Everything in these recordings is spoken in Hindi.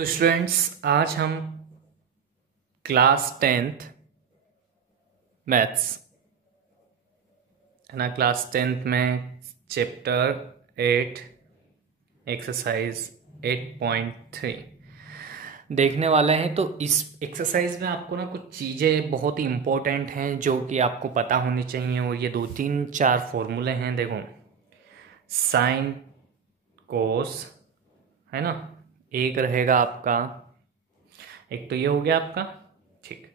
तो स्टूडेंट्स, आज हम क्लास 10th मैथ्स है ना। क्लास 10th में चैप्टर 8 एक्सरसाइज 8.3 देखने वाले हैं। तो इस एक्सरसाइज में आपको ना कुछ चीज़ें बहुत ही इम्पोर्टेंट हैं जो कि आपको पता होनी चाहिए। और ये 2 3 4 फॉर्मूले हैं। देखो, साइन कोस है ना, एक रहेगा आपका, एक तो ये हो गया आपका, ठीक।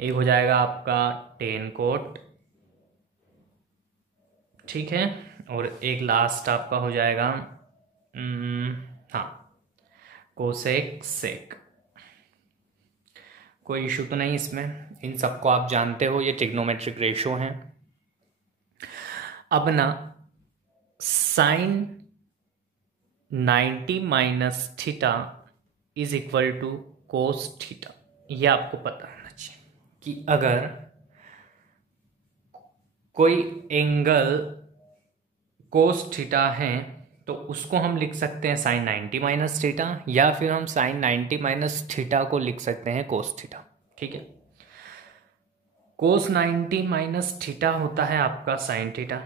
एक हो जाएगा आपका टेन कोट, ठीक है। और एक लास्ट आपका हो जाएगा हाँ, कोसेक सेक। कोई इशू तो नहीं इसमें, इन सबको आप जानते हो, ये ट्रिग्नोमेट्रिक रेशो हैं। अब ना sine 90 minus theta is equal to cos theta. ये आपको पता होना चाहिए कि अगर कोई एंगल कोस थीटा है तो उसको हम लिख सकते हैं साइन 90 माइनस थीटा, या फिर हम साइन 90 माइनस थीटा को लिख सकते हैं कोस थीटा, ठीक है। कोस 90 माइनस थीटा होता है आपका साइन थीटा,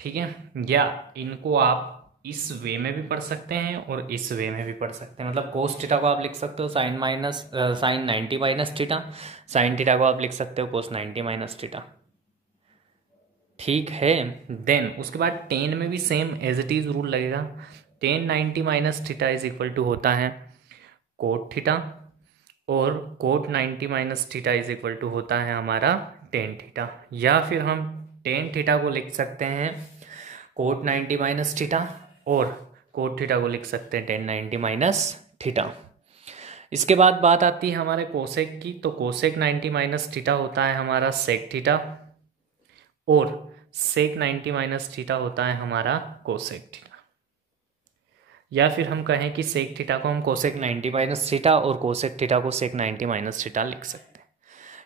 ठीक है। या इनको आप इस वे में भी पढ़ सकते हैं और इस वे में भी पढ़ सकते हैं। मतलब कोस थीटा को आप लिख सकते हो sine 90 minus theta, sine theta को आप लिख सकते हो कोस 90 माइनस थीटा, ठीक है। देन उसके बाद टेन में भी same as it is rule लगेगा। Tan 90 minus theta is equal to होता है कोट थीटा, और cot 90 minus theta is equal to होता है हमारा टेन थीटा। या फिर हम टेन थीटा को लिख सकते हैं कोट 90 माइनस थीटा, और कोट थीटा को लिख सकते हैं टेन 90 माइनस थीटा। इसके बाद बात आती है हमारे कोसेक की। तो कोसेक 90 माइनस थीटा होता है हमारा सेक थीटा, और सेक 90 माइनस थीटा होता है हमारा कोसेक थीटा। या फिर हम कहें कि सेक थीटा को हम कोसेक 90 माइनस थीटा और कोसेक थीटा को सेक 90 माइनस थीटा लिख सकते हैं।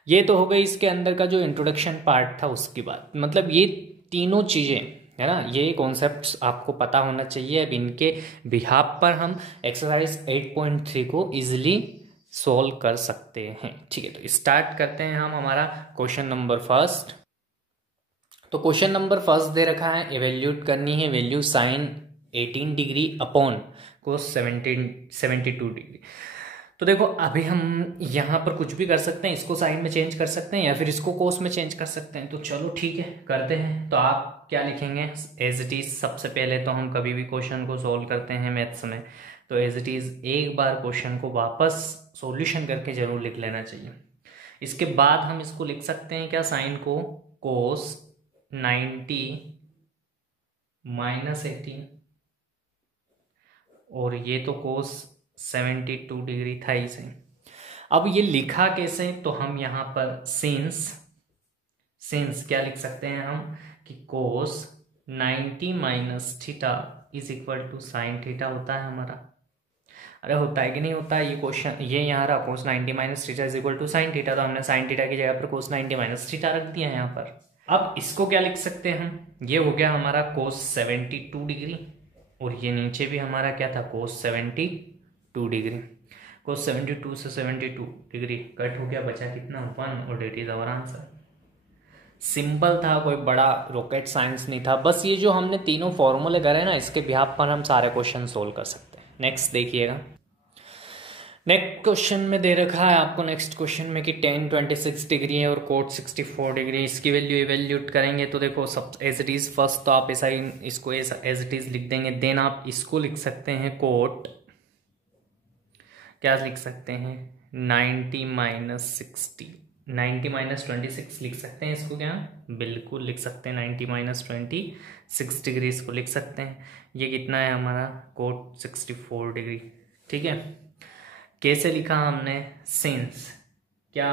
ये तो हो गई इसके अंदर का जो इंट्रोडक्शन पार्ट था उसकी बात। मतलब ये तीनों चीज़ें है ना, ये कॉन्सेप्ट्स आपको पता होना चाहिए। अब इनके बिहाफ पर हम एक्सरसाइज 8.3 को इजीली सॉल्व कर सकते हैं, ठीक है। तो स्टार्ट करते हैं हम हमारा क्वेश्चन नंबर फर्स्ट। तो क्वेश्चन नंबर फर्स्ट दे रखा है, एवेल्यूट करनी है value sine 18 degree upon cos 72 degree. तो देखो, अभी हम यहाँ पर कुछ भी कर सकते हैं, इसको साइन में चेंज कर सकते हैं या फिर इसको कोस में चेंज कर सकते हैं। तो चलो ठीक है, करते हैं। तो आप क्या लिखेंगे एज इट इज। सबसे पहले तो हम कभी भी क्वेश्चन को सोल्व करते हैं मैथ्स में, तो एज इट इज एक बार क्वेश्चन को वापस सॉल्यूशन करके जरूर लिख लेना चाहिए। इसके बाद हम इसको लिख सकते हैं क्या, साइन को कोस 90 माइनस 18, और ये तो कोस 72 डिग्री था इसे। अब ये लिखा कैसे, तो हम यहाँ पर सिंस क्या लिख सकते हैं हम कि cos 90 minus theta is equal to sine theta होता है हमारा। अरे होता है कि नहीं होता है, ये क्वेश्चन ये यहाँ रहा cos 90 minus theta is equal to sine theta, तो हमने साइन थीटा की जगह पर कोस 90 माइनस थीटा रख दिया यहाँ पर। अब इसको क्या लिख सकते हैं हम, ये हो गया हमारा कोस 72 डिग्री, और ये नीचे भी हमारा क्या था कोस 72 डिग्री। कोस 72 से 72 डिग्री कट हो गया, बचा कितना 1, और that is our answer. Simple था, कोई बड़ा रॉकेट साइंस नहीं था। बस ये जो हमने तीनों फॉर्मूले करे ना, इसके बिहाफ पर हम सारे क्वेश्चन सोल्व कर सकते हैं। नेक्स्ट देखिएगा, नेक्स्ट क्वेश्चन में दे रखा है आपको, नेक्स्ट क्वेश्चन में कि टेन 26 डिग्री है और कोट 64 डिग्री, इसकी वैल्यू इवेल्यूट करेंगे। तो देखो, सब एज इट इज फर्स्ट तो आप ऐसा ही इसको एज इट इज लिख देंगे। देन आप इसको लिख सकते हैं कोट, क्या लिख सकते हैं 90 माइनस 60, 90 माइनस 26 लिख सकते हैं इसको, क्या बिल्कुल लिख सकते हैं 90 माइनस 26 डिग्री इसको लिख सकते हैं। ये कितना है हमारा कोट 64 डिग्री, ठीक है। कैसे लिखा हमने, सिंस क्या,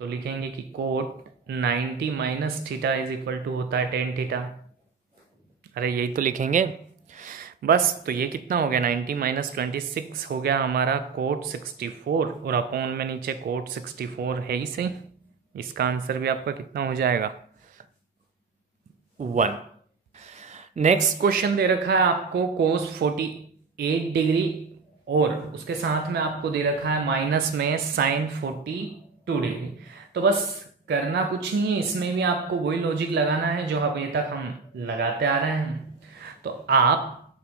तो लिखेंगे कि cot 90 minus theta is equal to होता है टेन थीटा। अरे यही तो लिखेंगे बस। तो ये कितना हो गया 90 माइनस 26 हो गया हमारा कोट 64, और अपॉन में नीचे कोट 64 है ही सही। इसका आंसर भी आपका कितना हो जाएगा 1। नेक्स्ट क्वेश्चन दे रखा है आपको कोस 48 डिग्री और उसके साथ में आपको दे रखा है माइनस में साइन 42 डिग्री। तो बस करना कुछ नहीं है, इसमें भी आपको वही लॉजिक लगाना है जो अभी तक हम लगाते आ रहे हैं। तो आप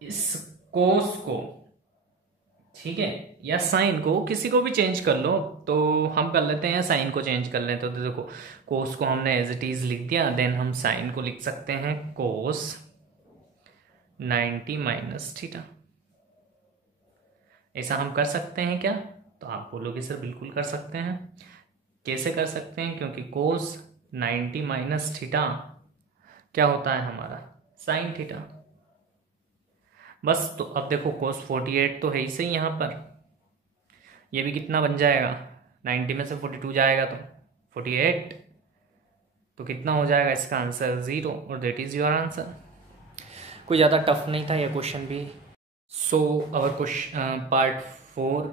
इस कोस को, ठीक है, या साइन को, किसी को भी चेंज कर लो। तो हम कर लेते हैं साइन को चेंज कर लेते हैं। तो देखो कोस को हमने एज इट इज लिख दिया, देन हम साइन को लिख सकते हैं कोस 90 माइनस थीटा। ऐसा हम कर सकते हैं क्या? तो आप बोलोगे सर बिल्कुल कर सकते हैं। कैसे कर सकते हैं? क्योंकि कोस 90 माइनस थीटा क्या होता है हमारा? Sine theta. बस तो अब देखो कोस 48 तो है ही सही यहाँ पर, ये भी कितना बन जाएगा? 90 में से 42 जाएगा तो 48, तो कितना हो जाएगा इसका आंसर? 0। और देट इज योर आंसर। कोई ज़्यादा टफ नहीं था ये क्वेश्चन भी। So our question part 4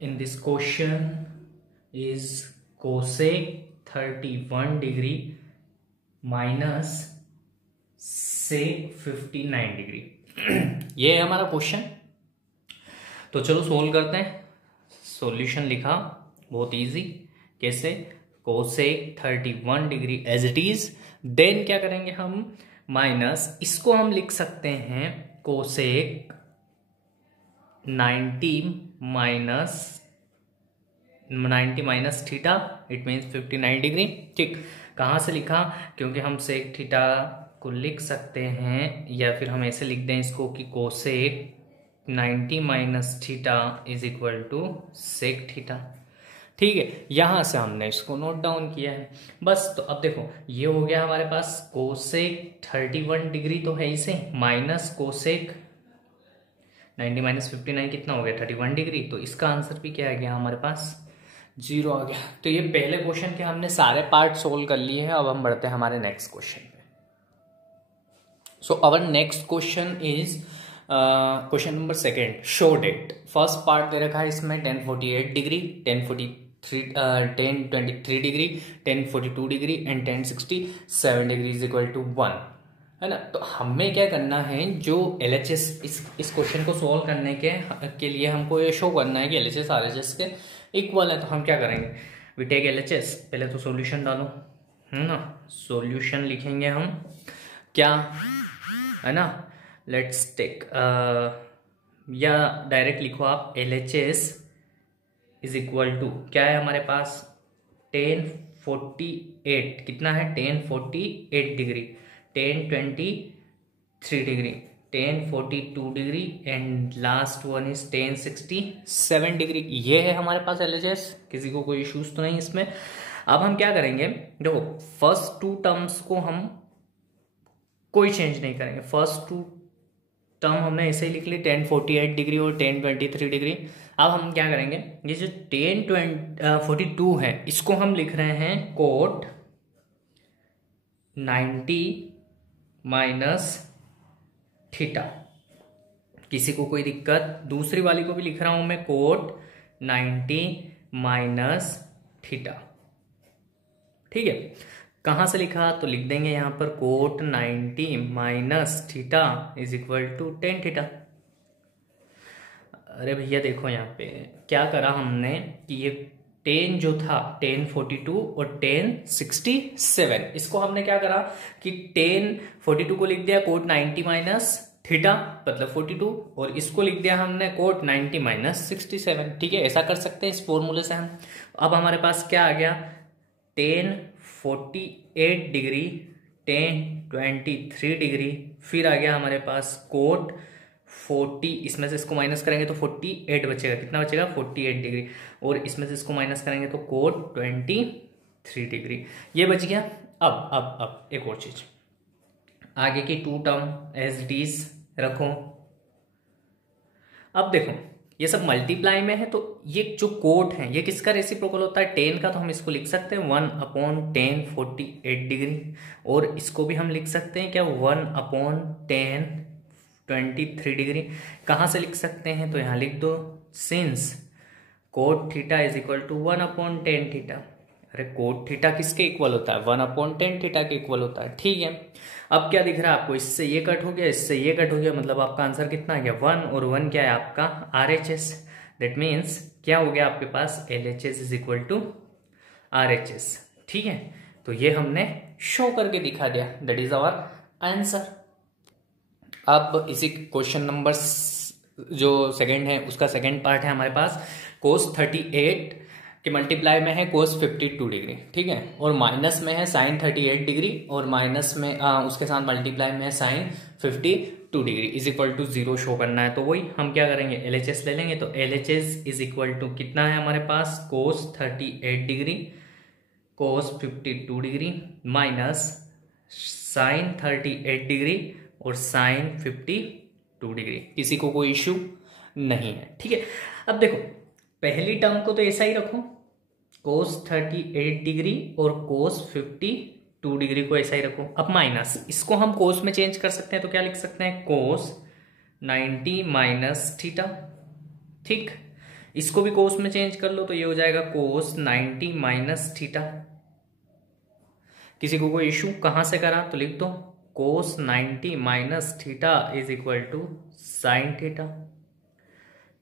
in this question is cosec 31 degree minus sec 59 degree. ये है हमारा क्वेश्चन। तो चलो सोल्व करते हैं। सॉल्यूशन लिखा, बहुत इजी। कैसे? Cosec 31 degree as it is, then क्या करेंगे हम? माइनस, इसको हम लिख सकते हैं cosec 90 minus theta, it means 59 degree. ठीक, कहाँ से लिखा? क्योंकि हम सेक थीटा को लिख सकते हैं, या फिर हम ऐसे लिख दें इसको कि cosec 90 minus theta is equal to sec theta. ठीक है, यहां से हमने इसको नोट डाउन किया है। बस तो अब देखो ये हो गया हमारे पास कोसेक 31 डिग्री तो है इसे, माइनस कोसेक 90 माइनस 59 कितना हो गया? 31 डिग्री। तो इसका आंसर भी क्या आ गया हमारे पास? 0 आ गया। तो ये पहले क्वेश्चन के हमने सारे पार्ट सोल्व कर लिए हैं। अब हम बढ़ते हैं हमारे नेक्स्ट क्वेश्चन पे। So our next question is question number 2, show that. First part दे रखा है इसमें 1048 degree, 1023 degree, 1042 degree and 1067 degree is equal to 1, है ना। तो हमें क्या करना है, जो LHS इस क्वेश्चन को सोल्व करने के लिए हमको ये शो करना है कि LHS RHS के इक्वल है। तो हम क्या करेंगे? वी टेक LHS, पहले तो सॉल्यूशन डालो, है ना। सॉल्यूशन लिखेंगे हम क्या, है ना। लेट्स टेक, या डायरेक्ट लिखो आप, LHS इज इक्वल टू क्या है हमारे पास? 1048, कितना है? 1048 degree, 1023 degree, 1042 degree and last one is 1067 degree. ये है हमारे पास LHS। किसी को कोई इश्यूज तो नहीं इसमें। अब हम क्या करेंगे? देखो फर्स्ट 2 टर्म्स को हम कोई चेंज नहीं करेंगे। फर्स्ट 2 टर्म हमने ऐसे ही लिख ली, 1048 डिग्री और 1023 डिग्री। अब हम क्या करेंगे? ये जो 1042 है इसको हम लिख रहे हैं कोट 90 माइनस थीटा। किसी को कोई दिक्कत? दूसरी वाली को भी लिख रहा हूं मैं कोट 90 माइनस थीटा। ठीक है, कहां से लिखा? तो लिख देंगे यहां पर cot 90 minus theta is equal to 10 theta. अरे भैया देखो यहाँ पे क्या करा हमने कि ये 10 जो था 1042 और 1067, इसको हमने क्या करा कि 1042 को लिख दिया कोट 90 माइनस थीटा मतलब 42, और इसको लिख दिया हमने कोट 90 माइनस 67। ठीक है, ऐसा कर सकते हैं इस फॉर्मूले से हम। अब हमारे पास क्या आ गया? 1048 डिग्री, 1023 डिग्री, फिर आ गया हमारे पास कोट 40, इसमें से इसको माइनस करेंगे तो 48 बचेगा। कितना बचेगा? 48 डिग्री, और इसमें से इसको माइनस करेंगे तो कोट 23 डिग्री, ये बच गया। अब एक और चीज, आगे की 2 टर्म एज इट इज रखो। अब देखो ये सब मल्टीप्लाई में है, तो ये जो कोट है ये किसका रेसिप्रोकल होता है? 10 का। तो हम इसको लिख सकते हैं 1/10 48 डिग्री, और इसको भी हम लिख सकते हैं क्या? 1/10 23 डिग्री। कहाँ से लिख सकते हैं? तो यहाँ लिख दो, since cot theta is equal to 1/10 theta, अरे कोट थीटा किसके इक्वल होता है, 1/10 थीटा के इक्वल होता है। ठीक है, अब क्या दिख रहा है आपको, इससे ये कट हो गया, इससे ये कट हो गया, मतलब आपका आंसर कितना आ गया 1, और 1 क्या है आपका RHS। दैट मीन्स क्या हो गया आपके पास, LHS is equal to RHS। ठीक है, तो ये हमने शो करके दिखा दिया, दैट इज आवर आंसर। अब इसी क्वेश्चन नंबर जो सेकंड है उसका सेकंड पार्ट है हमारे पास, cos 38 के मल्टीप्लाई में है cos 52 डिग्री। ठीक है, और माइनस में है sin 38 डिग्री, और माइनस में उसके साथ मल्टीप्लाई में है sin 52 degree is equal to 0 show करना है। तो वही हम क्या करेंगे, LHS ले लेंगे। तो LHS इज इक्वल टू कितना है हमारे पास, cos 38 degree cos 52 degree minus sin 38 degree और sin 52 डिग्री। किसी को कोई इश्यू नहीं है। ठीक है, अब देखो पहली टर्म को तो ऐसा ही रखो, cos 38 डिग्री और cos 52 डिग्री को ऐसा ही रखो। अब माइनस, इसको हम cos में चेंज कर सकते हैं, तो क्या लिख सकते हैं, cos 90 माइनस थीटा। ठीक, इसको भी cos में चेंज कर लो तो ये हो जाएगा cos 90 माइनस थीटा। किसी को कोई इशू, कहां से करा तो लिख दो cos 90 minus theta is equal to sine theta.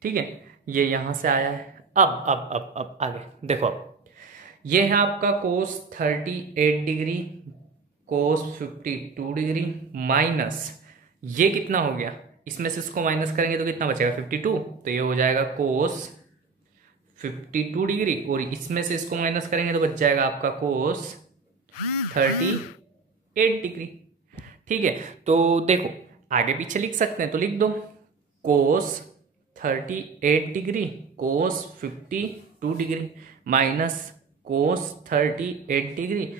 ठीक है, ये यहां से आया है। अब आगे देखो, ये है आपका cos 38 degree cos 52 degree minus ये कितना हो गया, इसमें से इसको माइनस करेंगे तो कितना बचेगा 52, तो ये हो जाएगा cos 52 डिग्री, और इसमें से इसको माइनस करेंगे तो बच जाएगा आपका cos 38 डिग्री। ठीक है, तो देखो आगे पीछे लिख सकते हैं, तो लिख दो cos 38 degree cos 52 degree minus cos 38 degree,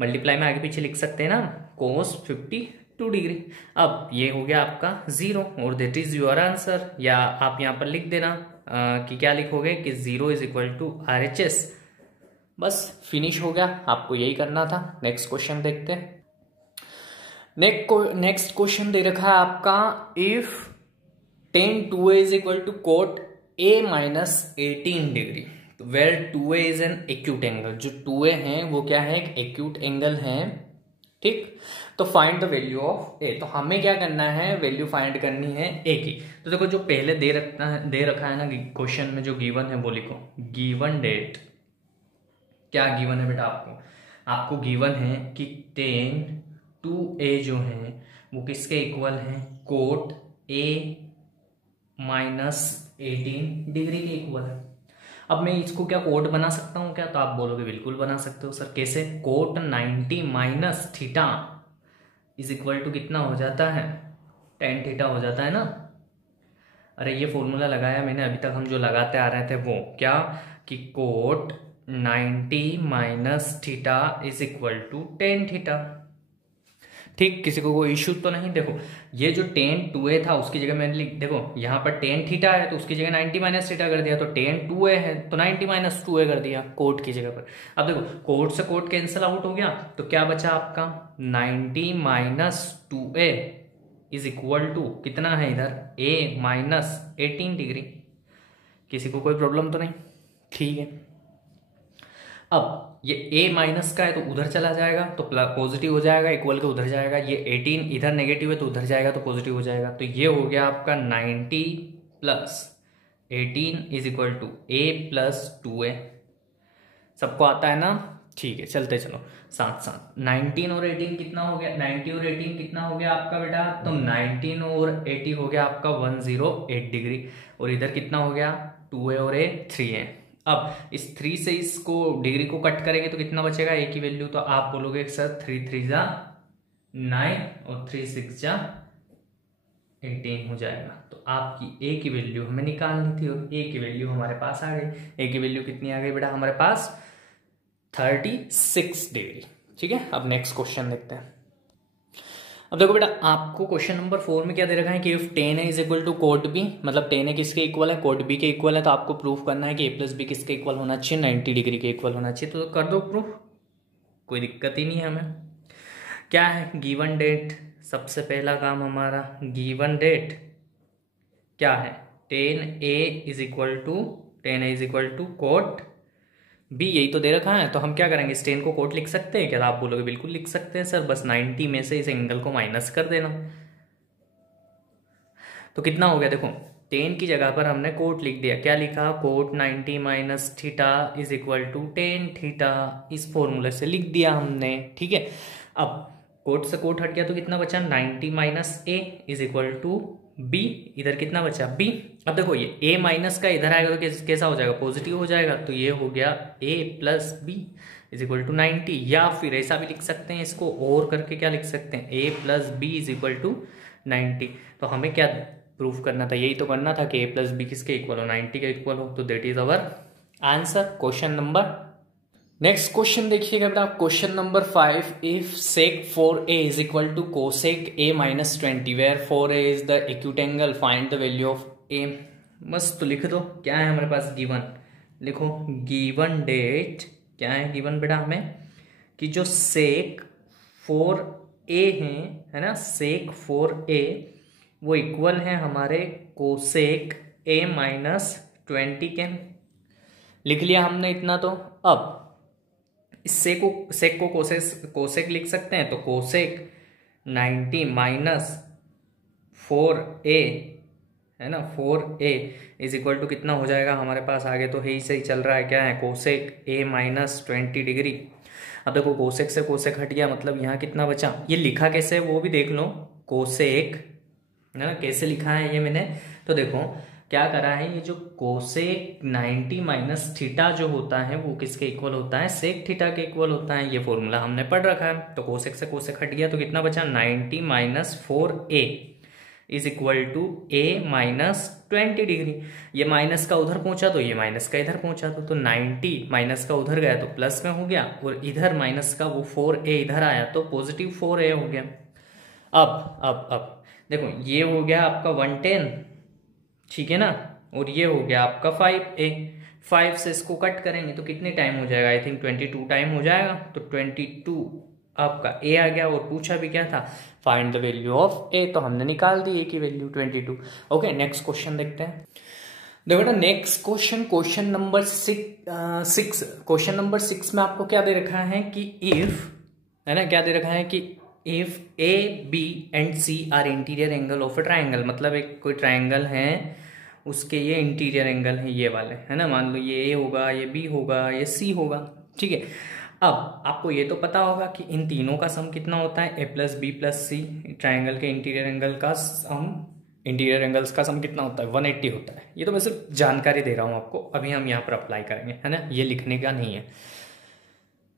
multiply में आगे पीछे लिख सकते हैं ना cos 52 डिग्री। अब ये हो गया आपका 0 और दैट इज योर आंसर। या आप यहाँ पर लिख देना कि क्या लिखोगे कि 0 इज इक्वल टू RHS। बस फिनिश हो गया, आपको यही करना था। नेक्स्ट क्वेश्चन देखते हैं। नेक्स्ट क्वेश्चन दे रखा है आपका, if tan 2a is equal to cot a minus 18 degree, where 2a is an acute angle. जो 2a है वो क्या है, एक एक्यूट एंगल है। ठीक, तो find the value of a। तो हमें क्या करना है, वैल्यू फाइंड करनी है a की। तो देखो जो पहले दे रखा है ना क्वेश्चन में, जो गिवन है वो लिखो, गिवन डेट। क्या गिवन है बेटा आपको गिवन है कि tan 2a जो है वो किसके इक्वल है, कोट a माइनस 18 डिग्री के इक्वल है। अब मैं इसको क्या कोट बना सकता हूँ क्या, तो आप बोलोगे बिल्कुल बना सकते हो सर, कैसे, cot 90 minus theta is equal to कितना हो जाता है, tan थीटा हो जाता है ना। अरे ये फॉर्मूला लगाया मैंने अभी तक, हम जो लगाते आ रहे थे वो क्या, कि cot 90 minus theta is equal to tan theta. ठीक, किसी को कोई इश्यू तो नहीं। देखो ये जो tan 2a था उसकी जगह मैंने देखो यहाँ पर tan थीटा है तो उसकी जगह 90 माइनस थीटा कर दिया, तो tan 2a है तो 90 माइनस 2a कर दिया कोट की जगह पर। अब देखो कोट से कोट कैंसिल आउट हो गया, तो क्या बचा आपका 90 minus 2a is equal to कितना है इधर a माइनस 18 डिग्री। किसी को कोई प्रॉब्लम तो नहीं, ठीक है। अब ये a माइनस का है तो उधर चला जाएगा तो पॉजिटिव हो जाएगा, इक्वल के उधर जाएगा। ये 18 इधर नेगेटिव है तो उधर जाएगा तो पॉजिटिव हो जाएगा। तो ये हो गया आपका 90 plus 18 is equal to a plus 2a। सबको आता है ना, ठीक है, चलते चलो साथ साथ। 19 और 18 कितना हो गया, 90 और 18 कितना हो गया आपका बेटा, तो 19 और 80 हो गया आपका 108 डिग्री, और इधर कितना हो गया 2a और a 3a। अब इस 3 से इसको डिग्री को कट करेंगे तो कितना बचेगा a की वैल्यू, तो आप बोलोगे सर 3 3 जा 9 और 3 6 जा 18 हो जाएगा। तो आपकी a की वैल्यू हमें निकालनी थी और a की वैल्यू हमारे पास आ गई। a की वैल्यू कितनी आ गई बेटा हमारे पास 36 डिग्री। ठीक है, अब नेक्स्ट क्वेश्चन देखते हैं। अब देखो बेटा आपको क्वेश्चन नंबर 4 में क्या दे रखा है कि if tan a is equal to cot b, मतलब tan a किसके इक्वल है, कोट b के इक्वल है। तो आपको प्रूफ करना है कि a प्लस बी किसके इक्वल होना चाहिए, 90 डिग्री के इक्वल होना चाहिए। तो कर दो प्रूफ, कोई दिक्कत ही नहीं है हमें। क्या है गिवन डेट, सबसे पहला काम हमारा गिवन डेट क्या है, tan a is equal to cot b यही तो दे रखा है, तो हम क्या करेंगे, इस टेन को कोट लिख सकते हैं क्या? आप बोलोगे बिल्कुल लिख सकते हैं सर, बस 90 में से इस एंगल को माइनस कर देना। तो कितना हो गया, देखो टेन की जगह पर हमने कोट लिख दिया, क्या लिखा, cot 90 minus theta is equal to tan theta, इस फॉर्मूले से लिख दिया हमने, ठीक है। अब कोट से कोट हट गया तो कितना बचा, 90 minus a is equal to b, इधर कितना बचा बी। अब देखो ये ए माइनस का इधर आएगा तो कैसा हो जाएगा, पॉजिटिव हो जाएगा, तो ये हो गया A plus B is equal to 90, या फिर ऐसा भी लिख सकते हैं इसको और करके, क्या लिख सकते हैं, A plus B is equal to 90। तो हमें क्या प्रूफ करना था, यही तो करना था कि ए प्लस बी किसके इक्वल हो, 90 के इक्वल हो, तो that is our answer, question number. Next question देखिएगा बेटा, question number 5, if sec 4a is equal to cosec a minus 20 where 4a is the acute angle, find the value of a। बस तो लिख दो, क्या है हमारे पास गिवन, लिखो गिवन डेट, क्या है गिवन बेटा हमें, कि जो सेक 4a है ना, सेक 4a वो इक्वल है हमारे कोसेक a माइनस 20 के। लिख लिया हमने इतना, तो अब इससे को सेक को कोसेक लिख सकते हैं, तो कोसेक 90 माइनस 4a है ना, 4a इज इक्वल टू कितना हो जाएगा हमारे पास, आगे तो ही सही चल रहा है, क्या है कोसेक a माइनस 20 डिग्री। अब देखो कोसेक से कोसेक हट गया, मतलब यहाँ कितना बचा, ये लिखा कैसे है वो भी देख लो, कोसेक है ना, कैसे लिखा है ये मैंने, तो देखो क्या करा है, ये जो कोसेक 90 माइनस थीटा जो होता है वो किसके इक्वल होता है, सेक थीटा के इक्वल होता है, ये फॉर्मूला हमने पढ़ रखा है। तो कोसेक से कोसेक हट गया तो कितना बचा, 90 minus 4a is equal to a minus 20 degree, ये माइनस का उधर पहुंचा तो ये माइनस का इधर पहुंचा, तो 90 माइनस का उधर गया तो प्लस में हो गया, और इधर माइनस का वो 4a इधर आया तो पॉजिटिव 4a हो गया। अब देखो ये हो गया आपका 110, ठीक है ना, और ये हो गया आपका 5a, 5 से इसको कट करेंगे तो कितने टाइम हो जाएगा, आई थिंक 22 टाइम हो जाएगा, तो 22 आपका a आ गया, और पूछा भी क्या था, find the value of a, तो हमने निकाल दी a की वैल्यू 22। ओके नेक्स्ट क्वेश्चन देखते हैं। देखो बेटा next question, question number 6, question number 6 में आपको क्या दे रखा है कि इफ, है ना, क्या दे रखा है कि if a b and c are interior angle of a triangle, मतलब एक कोई ट्राइंगल है उसके ये इंटीरियर एंगल है ये वाले, है ना, मान लो ये ए होगा, ये बी होगा, ये सी होगा, ठीक है। अब आपको ये तो पता होगा कि इन तीनों का सम कितना होता है, ए प्लस बी प्लस सी, ट्राइंगल के इंटीरियर एंगल का सम, इंटीरियर एंगल्स का सम कितना होता है, 180 होता है। ये तो मैं सिर्फ जानकारी दे रहा हूँ आपको, अभी हम यहाँ पर अप्लाई करेंगे, है ना, ये लिखने का नहीं है।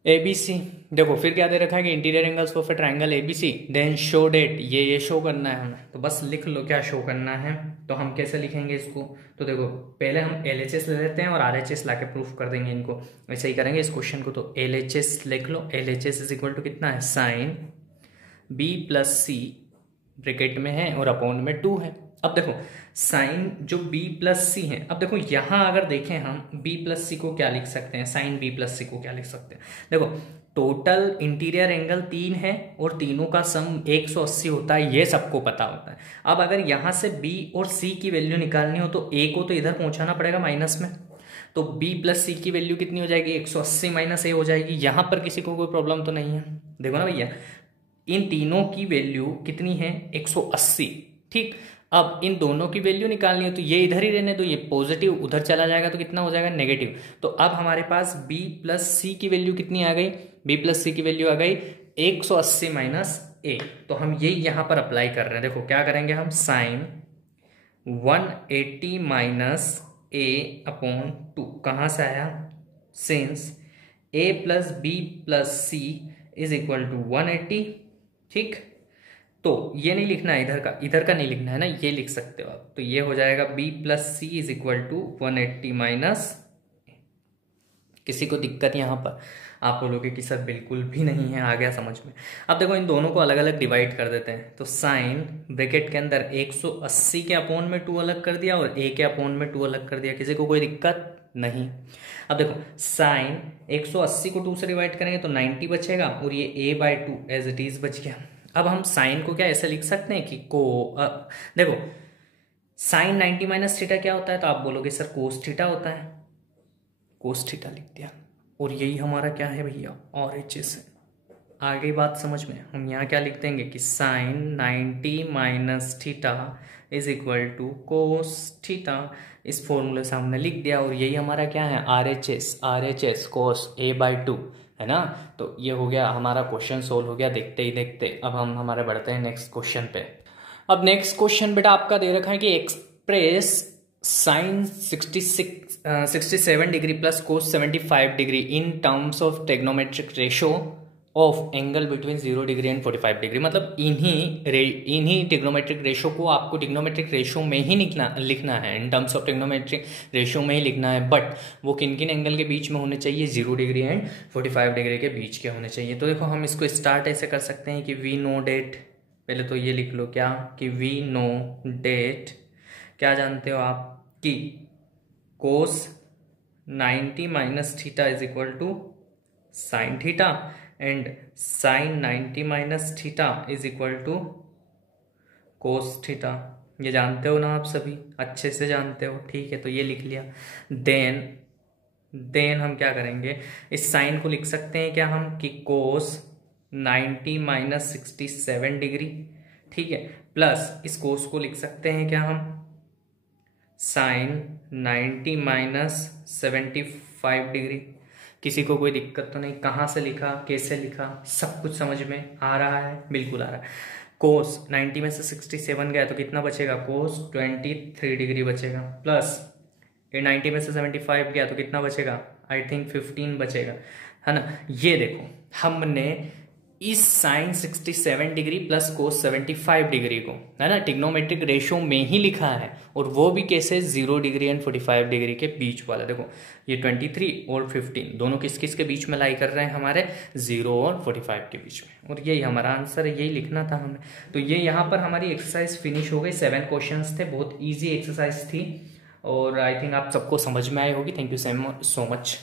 ए बी सी, देखो फिर क्या दे रखा है कि interior angles of a triangle A B C, then show that, ये शो करना है हमें, तो बस लिख लो क्या शो करना है। तो हम कैसे लिखेंगे इसको, तो देखो पहले हम LHS ले लेते हैं और RHS लाके प्रूफ कर देंगे इनको, ऐसे ही करेंगे इस क्वेश्चन को। तो LHS लिख लो, LHS इज इक्वल टू कितना है, साइन बी प्लस सी ब्रैकेट में है और अपॉन में 2 है। अब देखो साइन जो b प्लस सी है, अब देखो यहां अगर देखें हम b प्लस सी को क्या लिख सकते हैं, साइन b प्लस सी को क्या लिख सकते हैं, देखो टोटल इंटीरियर एंगल 3 है और तीनों का सम 180 होता है, ये सबको पता होता है। अब अगर यहां से b और c की वैल्यू निकालनी हो तो a को तो इधर पहुंचाना पड़ेगा माइनस में, तो b प्लस सी की वैल्यू कितनी हो जाएगी, 180 माइनस a हो जाएगी। यहां पर किसी को कोई प्रॉब्लम तो नहीं है, देखो ना भैया इन तीनों की वैल्यू कितनी है, 180, ठीक। अब इन दोनों की वैल्यू निकालनी है तो ये इधर ही रहने दो, ये पॉजिटिव उधर चला जाएगा तो कितना हो जाएगा, नेगेटिव। तो अब हमारे पास b प्लस सी की वैल्यू कितनी आ गई, b प्लस सी की वैल्यू आ गई 180 माइनस a, तो हम ये यहाँ पर अप्लाई कर रहे हैं। देखो क्या करेंगे हम, साइन 180 माइनस a अपॉन 2 कहाँ से आया, since a plus B plus C is equal to 180, ठीक। तो ये नहीं लिखना है, इधर का नहीं लिखना है ना, ये लिख सकते हो आप, तो ये हो जाएगा b plus C is equal to 180 minus. किसी को दिक्कत यहाँ पर, आप बोलोगे कि सर बिल्कुल भी नहीं है, आ गया समझ में। अब देखो इन दोनों को अलग अलग डिवाइड कर देते हैं, तो साइन ब्रैकेट के अंदर 180 के अपॉन में 2 अलग कर दिया और a के अपॉन में 2 अलग कर दिया, किसी को कोई दिक्कत नहीं। अब देखो साइन 180 को 2 से डिवाइड करेंगे तो 90 बचेगा और ये a/2 एज इट इज बच गया। अब हम साइन को क्या ऐसे लिख सकते हैं कि देखो साइन 90 माइनस थीटा क्या होता है, तो आप बोलोगे सर कोस थीटा होता है, कोस थीटा लिख दिया, और यही हमारा क्या है भैया, RHS है। आगे बात समझ में, हम यहाँ क्या लिख देंगे कि sine 90 minus theta is equal to cos theta. इस फॉर्मूले से हमने लिख दिया, और यही हमारा क्या है, RHS कोस A/2 है ना। तो ये हो गया हमारा क्वेश्चन सोल्व हो गया देखते ही देखते। अब हम हमारे बढ़ते हैं नेक्स्ट क्वेश्चन पे। अब नेक्स्ट क्वेश्चन बेटा आपका दे रखा है कि express sine 67 degree plus cos 75 degree in terms of trigonometric ratio of angle between 0 degree and 45 degree. मतलब इन्हीं ट्रिग्नोमेट्रिक रेशो को आपको ट्रिग्नोमेट्रिक रेशो में ही लिखना है, इन टर्म्स ऑफ ट्रिग्नोमेट्रिक रेशो में ही लिखना है। बट वो किन किन एंगल के बीच में होने चाहिए, 0 डिग्री एंड 45 डिग्री के बीच के होने चाहिए। तो देखो हम इसको स्टार्ट ऐसे कर सकते हैं कि वी नो डेट, पहले तो ये लिख लो क्या, कि वी नो डेट, क्या जानते हो आप कि cos 90 minus theta is equal to sine theta, and sine 90 minus theta is equal to cos theta. ये जानते हो ना आप सभी, अच्छे से जानते हो, ठीक है। तो ये लिख लिया। देन हम क्या करेंगे, इस साइन को लिख सकते हैं क्या हम, कि कोस 90 माइनस 67 डिग्री, ठीक है, प्लस इस कोस को लिख सकते हैं क्या हम, साइन 90 माइनस 75 डिग्री। किसी को कोई दिक्कत तो नहीं, कहाँ से लिखा, कैसे लिखा, सब कुछ समझ में आ रहा है, बिल्कुल आ रहा है। कोस 90 में से 67 गया तो कितना बचेगा, कोस 23 डिग्री बचेगा, प्लस ये 90 में से 75 गया तो कितना बचेगा, आई थिंक 15 बचेगा, है ना। ये देखो हमने इस sine 67 degree plus cos 75 degree को, है ना, ट्रिग्नोमेट्रिक रेशो में ही लिखा है, और वो भी कैसे, 0 डिग्री एंड 45 डिग्री के बीच वाला। देखो ये 23 और 15 दोनों किस किस के बीच में लाई कर रहे हैं, हमारे 0 और 45 के बीच में, और यही हमारा आंसर है, यही लिखना था हमें। तो ये यहाँ पर हमारी एक्सरसाइज फिनिश हो गई। 7 क्वेश्चंस थे, बहुत ईजी एक्सरसाइज थी, और आई थिंक आप सबको समझ में आई होगी। Thank you so much.